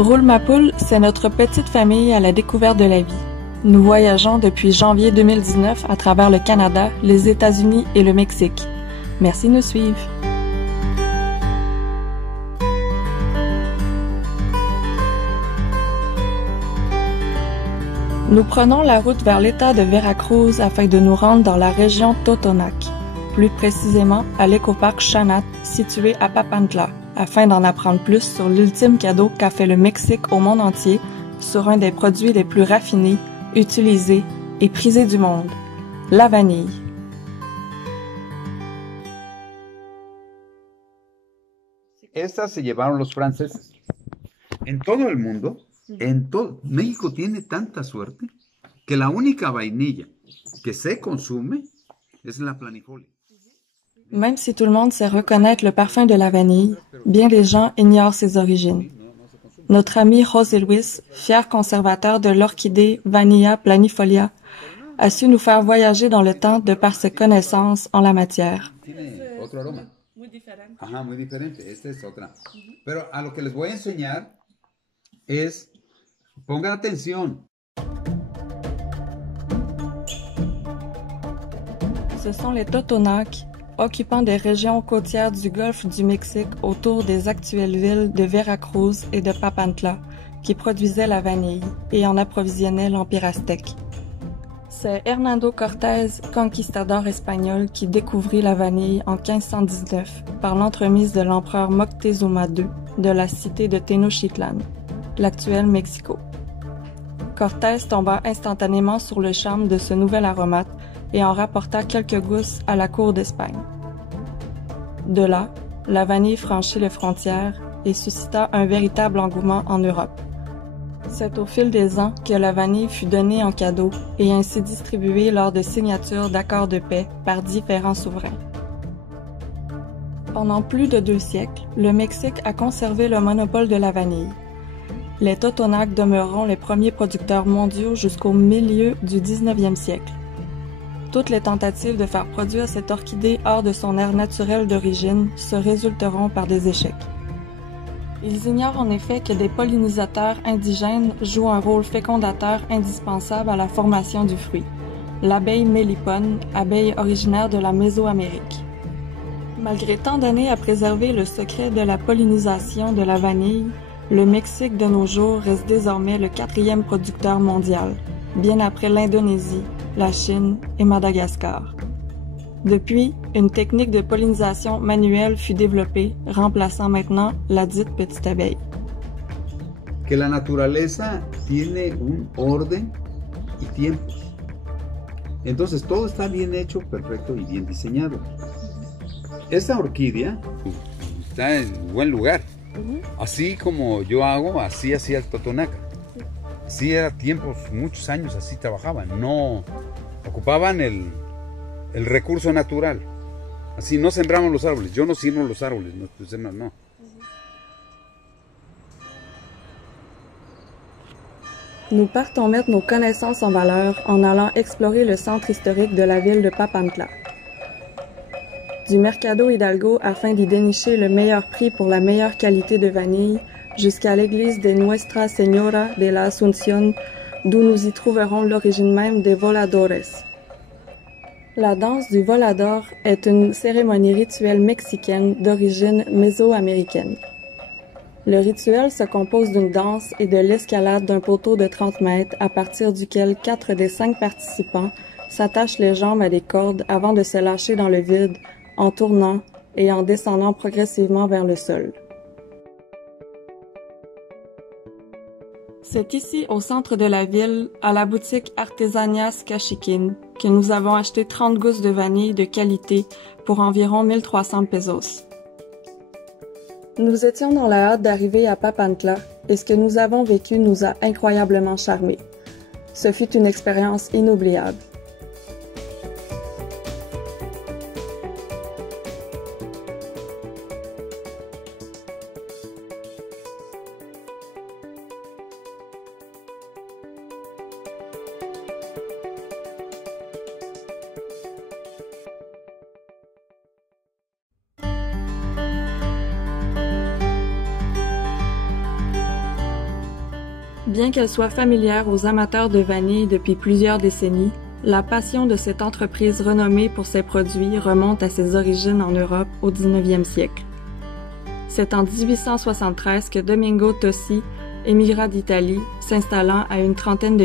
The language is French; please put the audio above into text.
Roule ma poule, c'est notre petite famille à la découverte de la vie. Nous voyageons depuis janvier 2019 à travers le Canada, les États-Unis et le Mexique. Merci de nous suivre. Nous prenons la route vers l'État de Veracruz afin de nous rendre dans la région Totonac, plus précisément à l'écoparc Chanat, situé à Papantla, afin d'en apprendre plus sur l'ultime cadeau qu'a fait le Mexique au monde entier sur un des produits les plus raffinés, utilisés et prisés du monde, la vanille. Estas se llevaron los franceses. En todo el mundo, México tiene tanta suerte que la única vainilla que se consume es la planifolia. Même si tout le monde sait reconnaître le parfum de la vanille, bien des gens ignorent ses origines. Notre ami José Luis, fier conservateur de l'orchidée Vanilla planifolia, a su nous faire voyager dans le temps de par ses connaissances en la matière. Tiene otro aroma. Muy diferente. Ajá, muy diferente. Esta es otra. Pero a lo que les voy a enseñar es, pongan atención. Ce sont les Totonacs, occupant des régions côtières du golfe du Mexique autour des actuelles villes de Veracruz et de Papantla, qui produisaient la vanille et en approvisionnaient l'Empire aztèque. C'est Hernando Cortés, conquistador espagnol, qui découvrit la vanille en 1519 par l'entremise de l'empereur Moctezuma II de la cité de Tenochtitlan, l'actuel Mexico. Cortés tomba instantanément sur le charme de ce nouvel aromate et en rapporta quelques gousses à la cour d'Espagne. De là, la vanille franchit les frontières et suscita un véritable engouement en Europe. C'est au fil des ans que la vanille fut donnée en cadeau et ainsi distribuée lors de signatures d'accords de paix par différents souverains. Pendant plus de 2 siècles, le Mexique a conservé le monopole de la vanille. Les Totonacs demeureront les premiers producteurs mondiaux jusqu'au milieu du 19e siècle. Toutes les tentatives de faire produire cette orchidée hors de son aire naturelle d'origine se résulteront par des échecs. Ils ignorent en effet que des pollinisateurs indigènes jouent un rôle fécondateur indispensable à la formation du fruit, l'abeille mélipone, abeille originaire de la Mésoamérique. Malgré tant d'années à préserver le secret de la pollinisation de la vanille, le Mexique de nos jours reste désormais le 4e producteur mondial, bien après l'Indonésie, la Chine et Madagascar. Depuis, une technique de pollinisation manuelle fut développée, remplaçant maintenant la dite petite abeille. Que la naturaleza tiene un orden y tiempos. Entonces todo está bien hecho, perfecto y bien diseñado. Esta orquídea está en buen lugar. Así como yo hago, así hacía el Totonaca. Así era tiempos, muchos años así trabajaban. No ocupaban el recurso natural. Así no sembramos los árboles. Yo no siembro los árboles, no. Nous partons mettre nos connaissances en valeur en allant explorer le centre historique de la ville de Papantla. Du Mercado Hidalgo afin d'y dénicher le meilleur prix pour la meilleure qualité de vanille, jusqu'à l'église de Nuestra Señora de la Asunción, d'où nous y trouverons l'origine même des voladores. La danse du volador est une cérémonie rituelle mexicaine d'origine mésoaméricaine. Le rituel se compose d'une danse et de l'escalade d'un poteau de 30 mètres à partir duquel 4 des 5 participants s'attachent les jambes à des cordes avant de se lâcher dans le vide en tournant et en descendant progressivement vers le sol. C'est ici, au centre de la ville, à la boutique Artesanias Cachiquin, que nous avons acheté 30 gousses de vanille de qualité pour environ 1300 pesos. Nous étions dans la hâte d'arriver à Papantla et ce que nous avons vécu nous a incroyablement charmés. Ce fut une expérience inoubliable. Bien qu'elle soit familière aux amateurs de vanille depuis plusieurs décennies, la passion de cette entreprise renommée pour ses produits remonte à ses origines en Europe au 19e siècle. C'est en 1873 que Domingo Tossi émigra d'Italie, s'installant à une trentaine de